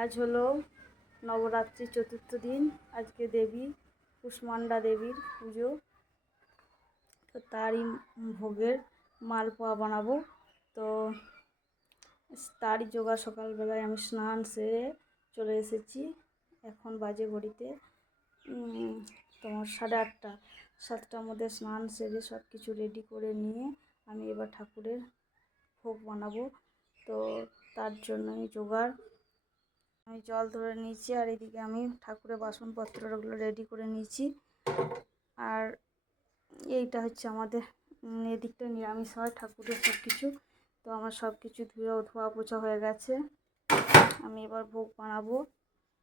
আজ হলো নবরাত্রি চতুর্থ দিন। আজকে দেবী কুষ্মান্ডা দেবীর পুজো। তো তারই ভোগের মালপোয়া বানাবো। তো তারই জোগাড় সকালবেলায় আমি স্নান সেরে চলে এসেছি। এখন বাজে ঘড়িতে তোমার সাড়ে আটটা। সাতটার মধ্যে স্নান সেরে সব কিছু রেডি করে নিয়ে আমি এবার ঠাকুরের ভোগ বানাবো। তো তার জন্যই জোগাড়। আমি জল ধরে নিয়েছি আর এদিকে আমি ঠাকুরের বাসনপত্রগুলো রেডি করে নিয়েছি। আর এইটা হচ্ছে আমাদের এদিকটা নিরামিষ হয় ঠাকুরের সব কিছু তো আমার সব কিছু ধুয়ে ধোয়া পোছা হয়ে গেছে। আমি এবার ভোগ বানাবো।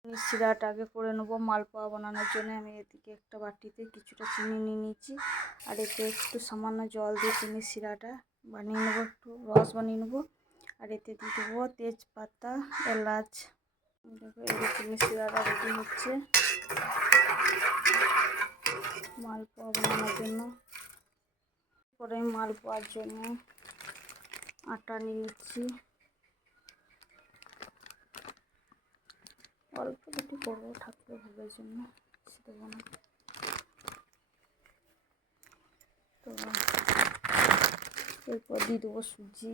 আমি শিরাটা আগে করে নেব মালপোয়া বানানোর জন্য। আমি এদিকে একটা বাটিতে কিছুটা চিনি নিয়ে নিয়েছি। আর এতে একটু সামান্য জল দিয়ে চিনি শিরাটা বানিয়ে নেব, একটু রস বানিয়ে নেব। আর এতে দিয়ে দেবো তেজপাতা, এলাচ হচ্ছে। মালপোয়া বানানোর জন্য। পরে মালপোয়ার জন্য আটা নিয়ে নিচ্ছি। অল্প একটু করব ঠাকুরের ভোগের জন্য দেবো না তো এরপর দিয়ে দেবো সুজি।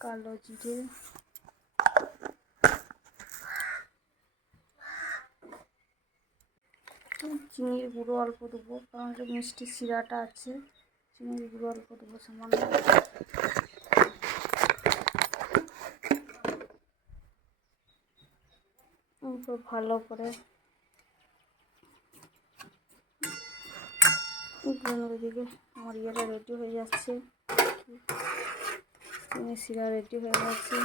কালো জিরে চিনির গুঁড়ো অল্প দেবো। কারণ মিষ্টি শিরাটা আছে। চিনির গুঁড়ো অল্প দেবো সামান্য। খুব ভালো করে ওইদিকে আমার ইয়েটা রেডি হয়ে যাচ্ছে। শিরা রেডি হয়ে যাচ্ছে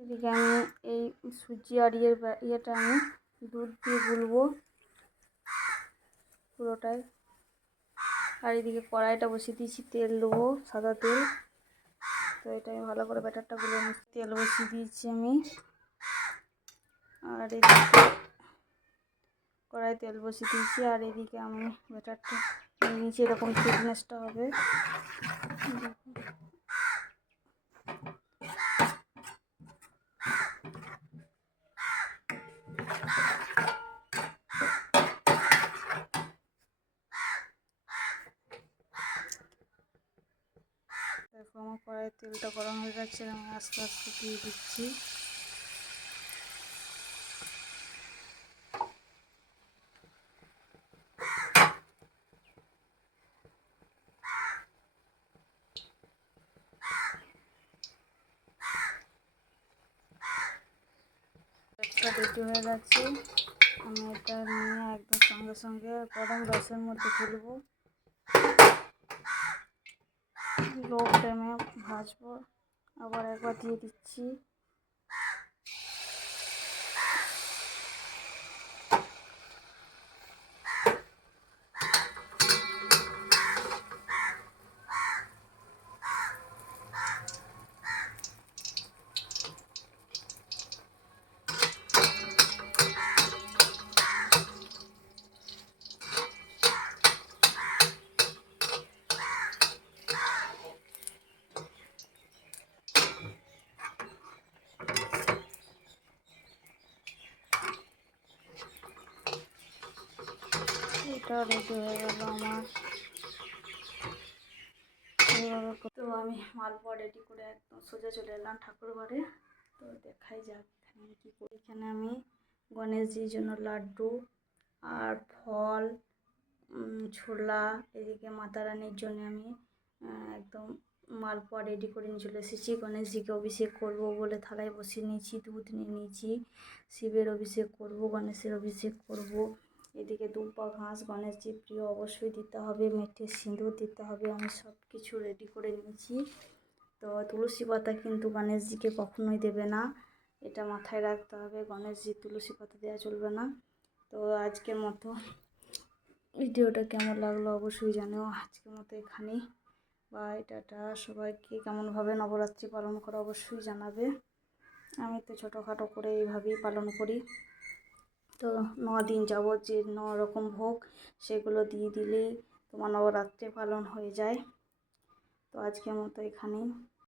এদিকে আমি এই সুজি আর ইয়ের ইয়েটা আমি দুধ দিয়ে গুলবো। পুরোটাই। আর এদিকে কড়াইটা বসিয়ে দিয়েছি, তেল দেবো, সাদা তেল। তো এটা আমি ভালো করে ব্যাটারটা গুলো তেল বসিয়ে দিয়েছি আমি। আর এদিকে কড়াই তেল বসিয়ে দিয়েছি, আর এদিকে আমি ব্যাটারটা নিচে এরকম থিকনেসটা হবে দেখো আমার কড়াইয়ের তেলটা গরম হয়ে যাচ্ছে আমি আস্তে আস্তে দিয়ে দিচ্ছি। হয়ে গেছে, আমি এটা নিয়ে একদম সঙ্গে সঙ্গে গরম রসের মধ্যে ফেলব লো ফ্লেমে ভাজবো। আবার একবার দিয়ে দিচ্ছি। হয়ে আমার তো আমি মালপোয়া রেডি করে একদম সোজা চলে এলাম ঠাকুর ঘরে তো দেখাই যাক এখানে কী করি এখানে আমি গণেশজির জন্য লাড্ডু আর ফল ছোলা এদিকে মাতা রানীর জন্য আমি একদম মালপোয়া রেডি করে নিয়ে চলে এসেছি গণেশজিকে অভিষেক করব বলে থালায় বসিয়ে নিয়েছি দুধ নিয়ে নিয়েছি শিবের অভিষেক করব গণেশের অভিষেক করব এদিকে দুব্বা ঘাস গণেশজির প্রিয় অবশ্যই দিতে হবে মেঠে সিঁদুর দিতে হবে। আমি সব কিছু রেডি করে নিয়েছি। তো তুলসী পাতা কিন্তু গণেশজিকে কখনোই দেবে না। এটা মাথায় রাখতে হবে। গণেশজি তুলসী পাতা দেওয়া চলবে না। তো আজকের মতো ভিডিওটা কেমন লাগল অবশ্যই জানিও। আজকের মতো এখানেই বাই, টাটা। সবাইকে কেমনভাবে নবরাত্রি পালন করো অবশ্যই জানাবে। আমি তো ছোটোখাটো করে এইভাবেই পালন করি। তো ন দিন যাবৎ যে ন রকম ভোগ, সেগুলো দিয়ে দিলেই তোমার নবরাত্রি পালন হয়ে যায়। তো আজকের মতো এখানেই।